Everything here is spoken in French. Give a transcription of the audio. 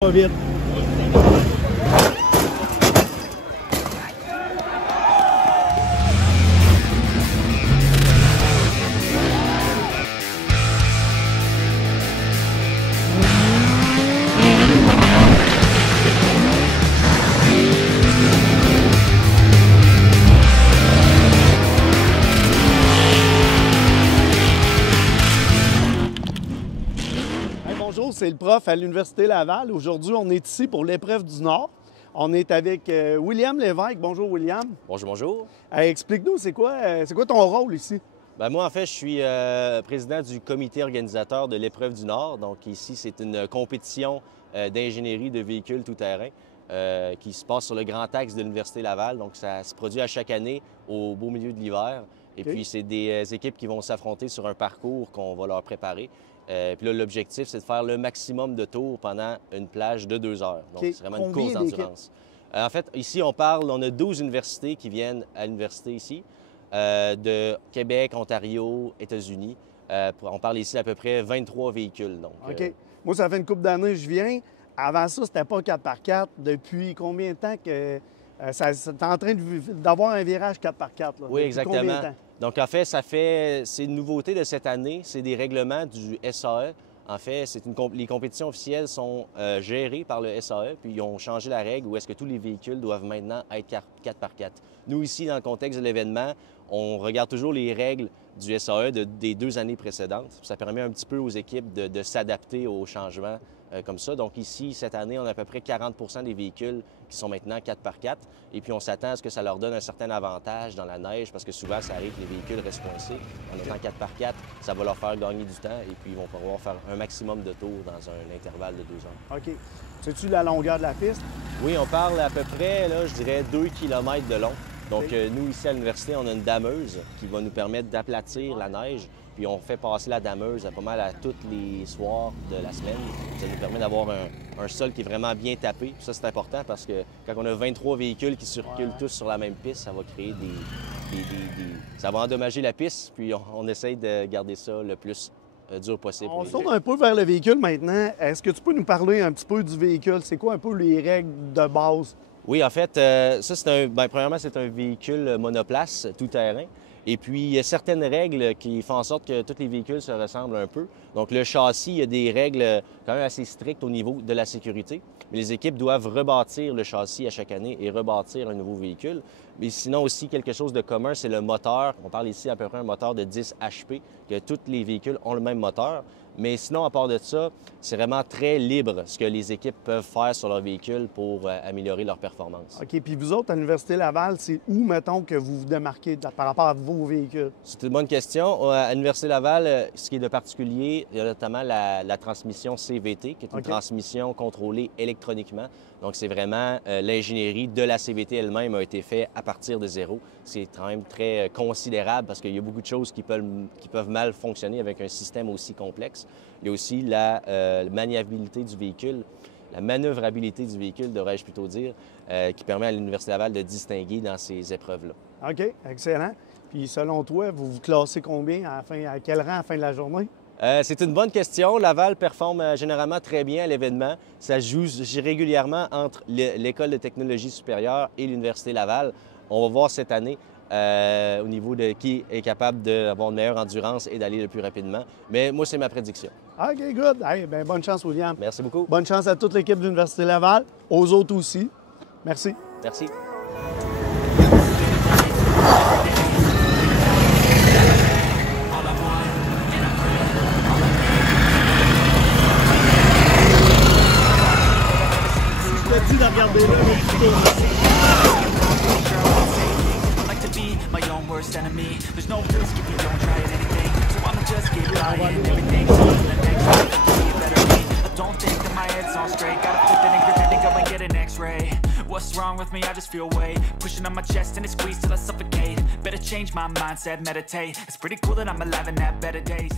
Pas vite. Bonjour, c'est le prof à l'Université Laval. Aujourd'hui, on est ici pour l'épreuve du Nord. On est avec William Lévesque. Bonjour, William. Bonjour, bonjour. Explique-nous, c'est quoi ton rôle ici? Ben moi, en fait, je suis président du comité organisateur de l'épreuve du Nord. Donc ici, c'est une compétition d'ingénierie de véhicules tout-terrain qui se passe sur le grand axe de l'Université Laval. Donc ça se produit à chaque année au beau milieu de l'hiver. Et puis, c'est des équipes qui vont s'affronter sur un parcours qu'on va leur préparer. Puis là, l'objectif, c'est de faire le maximum de tours pendant une plage de 2 heures. Donc, c'est vraiment une course d'endurance. En fait, ici, on a 12 universités qui viennent à l'université ici, de Québec, Ontario, États-Unis. On parle ici d'à peu près 23 véhicules. Donc, OK. Moi, ça fait une couple d'années que je viens. Avant ça, c'était pas 4x4. Depuis combien de temps que ça est en train d'avoir un virage 4x4? Là? Oui, Depuis exactement. combien de temps? Donc, en fait, c'est une nouveauté de cette année. C'est des règlements du SAE. En fait, les compétitions officielles sont gérées par le SAE, puis ils ont changé la règle où est-ce que tous les véhicules doivent maintenant être 4x4. Nous, ici, dans le contexte de l'événement, on regarde toujours les règles du SAE des 2 années précédentes. Ça permet un petit peu aux équipes de s'adapter aux changements comme ça. Donc ici, cette année, on a à peu près 40 des véhicules qui sont maintenant 4x4. Et puis on s'attend à ce que ça leur donne un certain avantage dans la neige parce que souvent, ça arrive que les véhicules restent coincés. En étant 4x4, ça va leur faire gagner du temps et puis ils vont pouvoir faire un maximum de tours dans un intervalle de 2 heures. OK. Sais-tu la longueur de la piste? Oui, on parle à peu près, là, je dirais, 2 km de long. Donc, nous, ici à l'université, on a une dameuse qui va nous permettre d'aplatir la neige. Puis on fait passer la dameuse pas mal à tous les soirs de la semaine. Ça nous permet d'avoir un sol qui est vraiment bien tapé. Puis ça, c'est important parce que quand on a 23 véhicules qui circulent tous sur la même piste, ça va créer ça va endommager la piste. Puis on essaye de garder ça le plus dur possible. On tourne un peu vers le véhicule maintenant. Est-ce que tu peux nous parler un petit peu du véhicule? C'est quoi un peu les règles de base? Oui, en fait, ça, premièrement, c'est un véhicule monoplace tout-terrain. Et puis, il y a certaines règles qui font en sorte que tous les véhicules se ressemblent un peu. Donc, le châssis, il y a des règles quand même assez strictes au niveau de la sécurité. Mais les équipes doivent rebâtir le châssis à chaque année et rebâtir un nouveau véhicule. Mais sinon aussi, quelque chose de commun, c'est le moteur. On parle ici à peu près d'un moteur de 10 HP, que tous les véhicules ont le même moteur. Mais sinon, à part de ça, c'est vraiment très libre ce que les équipes peuvent faire sur leur véhicule pour améliorer leur performance. OK. Puis vous autres, à l'Université Laval, c'est où, mettons, que vous vous démarquez par rapport à vos véhicules? C'est une bonne question. À l'Université Laval, ce qui est de particulier, il y a notamment la transmission CVT, qui est une transmission contrôlée électroniquement. Donc, c'est vraiment l'ingénierie de la CVT elle-même a été faite à partir de zéro. C'est quand même très considérable parce qu'il y a beaucoup de choses qui peuvent mal fonctionner avec un système aussi complexe. Il y a aussi la maniabilité du véhicule, la manœuvrabilité du véhicule, devrais-je plutôt dire, qui permet à l'Université Laval de distinguer dans ces épreuves-là. OK, excellent. Puis selon toi, vous vous classez combien à quel rang à la fin de la journée? C'est une bonne question. Laval performe généralement très bien à l'événement. Ça joue régulièrement entre l'École de technologie supérieure et l'Université Laval. On va voir cette année au niveau de qui est capable d'avoir une meilleure endurance et d'aller le plus rapidement. Mais moi, c'est ma prédiction. OK, good. Hey, bien, bonne chance, William. Merci beaucoup. Bonne chance à toute l'équipe de l'Université Laval, aux autres aussi. Merci. Merci. Je te dis de regarder là. My own worst enemy. There's no risk if you don't try at anything. So I'ma just keep trying everything. So the next time I can be a better me. I don't think that my head's on straight. Gotta flip it and grip it and go and get an X-ray. What's wrong with me? I just feel weight pushing on my chest and it squeezes till I suffocate. Better change my mindset, meditate. It's pretty cool that I'm alive and have better days.